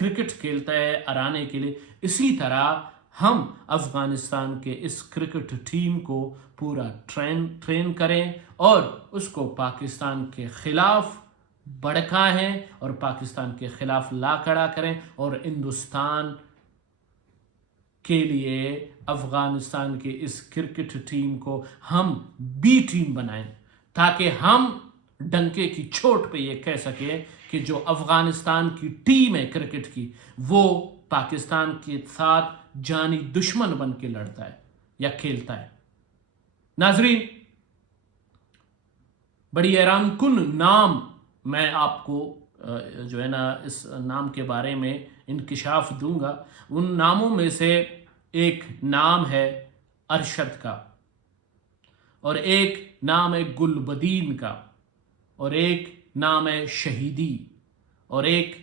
Cricket کھیلتا ہے ہرانے کے لیے، اسی طرح ہم افغانستان کے اس کرکٹ ٹیم کو پورا ٹرین کریں اور اس کو پاکستان کے خلاف بڑکائیں اور پاکستان کے خلاف لا کھڑا کریں، اور ہندوستان کے لیے افغانستان کے اس کرکٹ ٹیم کو ہم بی ٹیم بنائیں، تاکہ ہم ڈنکے کی چوٹ پہ یہ کہہ سکیں کہ جو افغانستان کی ٹیم ہے کرکٹ کی، وہ پاکستان کے ساتھ جانی دشمن بن کے لڑتا ہے یا کھیلتا ہے۔ ناظرین، بڑی حیران کن نام میں آپ کو جو ہے نا اس نام کے بارے میں انکشاف دوں گا۔ ان ناموں میں سے ایک نام ہے ارشد کا، اور ایک نام ہے گلبدین کا، اور ایک نام ہے شہیدی، اور ایک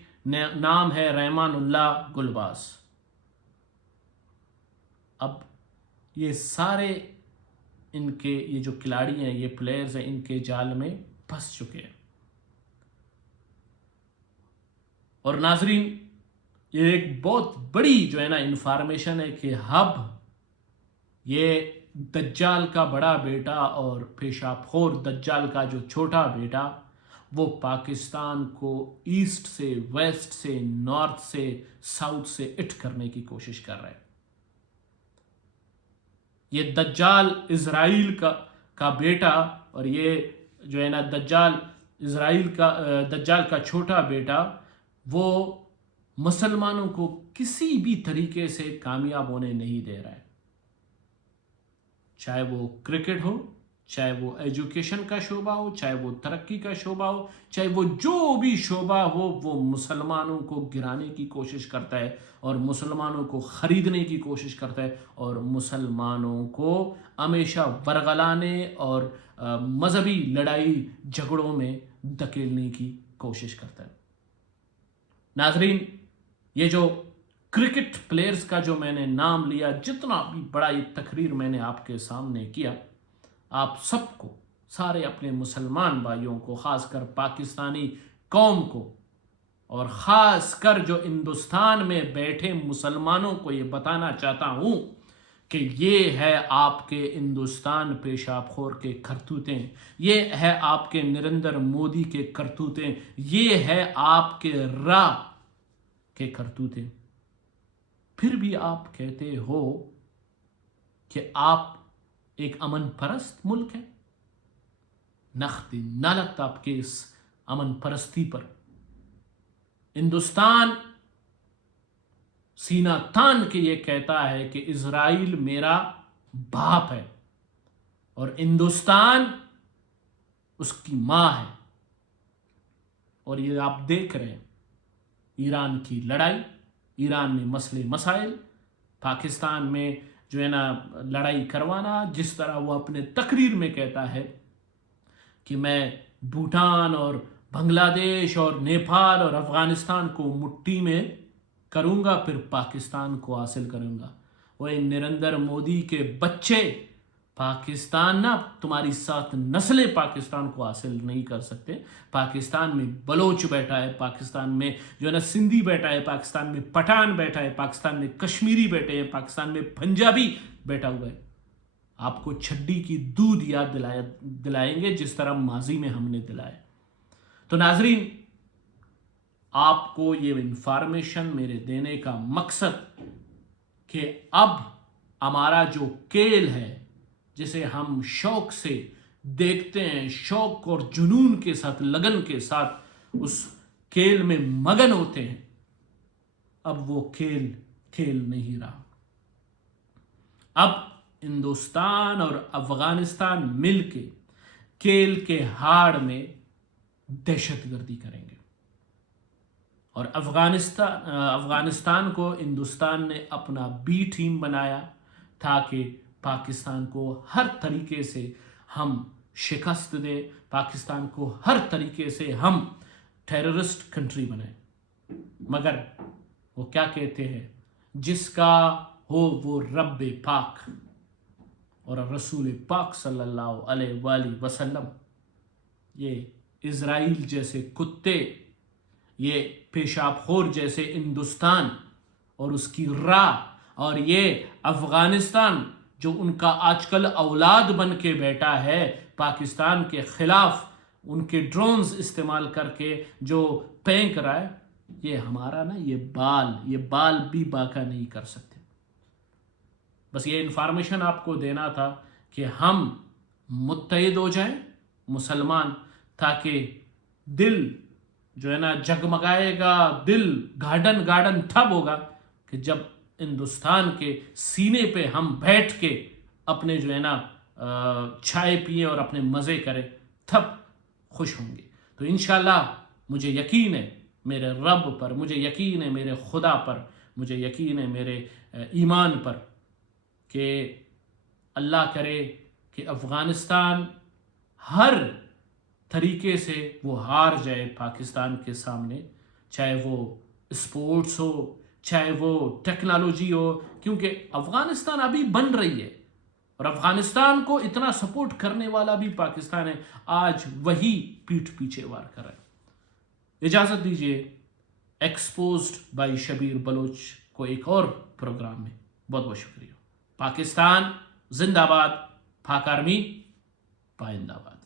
نام ہے رحمان اللہ گلباز۔ اب یہ سارے ان کے یہ جو کھلاڑی ہیں، یہ پلیئرز ہیں، ان کے جال میں پھنس چکے ہیں۔ اور ناظرین، یہ ایک بہت بڑی جو ہے نا انفارمیشن ہے کہ اب یہ دجال کا بڑا بیٹا اور پیشاب خور دجال کا جو چھوٹا بیٹا، وہ پاکستان کو ایسٹ سے، ویسٹ سے، نارتھ سے، ساؤتھ سے اٹھ کرنے کی کوشش کر رہے ہیں۔ یہ دجال اسرائیل کا بیٹا، اور یہ جو ہے نا دجال کا چھوٹا بیٹا، وہ مسلمانوں کو کسی بھی طریقے سے کامیاب ہونے نہیں دے رہا ہے، چاہے وہ کرکٹ ہو، چاہے وہ ایجوکیشن کا شعبہ ہو، چاہے وہ ترقی کا شعبہ ہو، چاہے وہ جو بھی شعبہ ہو، وہ مسلمانوں کو گرانے کی کوشش کرتا ہے اور مسلمانوں کو خریدنے کی کوشش کرتا ہے، اور مسلمانوں کو ہمیشہ ورغلانے اور مذہبی لڑائی جھگڑوں میں دھکیلنے کی کوشش کرتا ہے۔ ناظرین، یہ جو کرکٹ پلیئرز کا جو میں نے نام لیا، جتنا بھی بڑا یہ تقریر میں نے آپ کے سامنے کیا، آپ سب کو، سارے اپنے مسلمان بھائیوں کو، خاص کر پاکستانی قوم کو، اور خاص کر جو ہندوستان میں بیٹھے مسلمانوں کو یہ بتانا چاہتا ہوں کہ یہ ہے آپ کے ہندوستان پیشاب خور کے کرتوتیں، یہ ہے آپ کے نریندر مودی کے کرتوتیں، یہ ہے آپ کے کے کرتوتیں۔ پھر بھی آپ کہتے ہو کہ آپ ایک امن پرست ملک ہے۔ نخت نالت آپ کے اس امن پرستی پر۔ ہندوستان سینہ تان کے یہ کہتا ہے کہ اسرائیل میرا باپ ہے اور ہندوستان اس کی ماں ہے، اور یہ آپ دیکھ رہے ہیں ایران کی لڑائی، ایران میں مسئلے مسائل، پاکستان میں جو ہے نا لڑائی کروانا، جس طرح وہ اپنے تقریر میں کہتا ہے کہ میں بھوٹان اور بنگلہ دیش اور نیپال اور افغانستان کو مٹھی میں کروں گا، پھر پاکستان کو حاصل کروں گا۔ وہ نریندر مودی کے بچے، پاکستان نہ، تمہاری 7 نسلیں پاکستان کو حاصل نہیں کر سکتے۔ پاکستان میں بلوچ بیٹھا ہے، پاکستان میں جو ہے نا سندھی بیٹھا ہے، پاکستان میں پٹھان بیٹھا ہے، پاکستان میں کشمیری بیٹھے ہیں، پاکستان میں پنجابی بیٹھا ہوا ہے۔ آپ کو چھڈی کی دودھ یاد دلائیں گے جس طرح ماضی میں ہم نے دلائے۔ تو ناظرین، آپ کو یہ انفارمیشن میرے دینے کا مقصد کہ اب ہمارا جو کھیل ہے، جسے ہم شوق سے دیکھتے ہیں، شوق اور جنون کے ساتھ، لگن کے ساتھ اس کھیل میں مگن ہوتے ہیں، اب وہ کھیل نہیں رہا۔ اب ہندوستان اور افغانستان مل کے کھیل کے ہاڑ میں دہشت گردی کریں گے، اور افغانستان کو ہندوستان نے اپنا بی ٹیم بنایا تاکہ پاکستان کو ہر طریقے سے ہم شکست دیں، پاکستان کو ہر طریقے سے ہم ٹیررسٹ کنٹری بنائیں۔ مگر وہ کیا کہتے ہیں، جس کا ہو وہ رب پاک اور رسول پاک صلی اللہ علیہ وآلہ وسلم۔ یہ اسرائیل جیسے کتے، یہ پیشاب خور جیسے ہندوستان اور اس کی راہ اور یہ افغانستان جو ان کا آج کل اولاد بن کے بیٹھا ہے پاکستان کے خلاف ان کے ڈرونز استعمال کر کے جو پھینک رہا ہے، یہ ہمارا نا یہ بال بھی باقا نہیں کر سکتے۔ بس یہ انفارمیشن آپ کو دینا تھا کہ ہم متحد ہو جائیں مسلمان، تاکہ دل جو ہے نا جگمگائے گا، دل گارڈن تب ہوگا کہ جب ہندوستان کے سینے پہ ہم بیٹھ کے اپنے جو ہے نا چائے پیئیں اور اپنے مزے کریں، تب خوش ہوں گے۔ تو انشاءاللہ مجھے یقین ہے میرے رب پر، مجھے یقین ہے میرے خدا پر، مجھے یقین ہے میرے ایمان پر کہ اللہ کرے کہ افغانستان ہر طریقے سے وہ ہار جائے پاکستان کے سامنے، چاہے وہ اسپورٹس ہو، چاہے وہ ٹیکنالوجی ہو، کیونکہ افغانستان ابھی بن رہی ہے اور افغانستان کو اتنا سپورٹ کرنے والا بھی پاکستان ہے، آج وہی پیٹھ پیچھے وار کر رہا ہے۔ اجازت دیجیے ایکسپوزڈ بائی شبیر بلوچ کو ایک اور پروگرام میں بہت بہت شکریہ۔ پاکستان زندہ باد، پاک آرمی پائندہ باد۔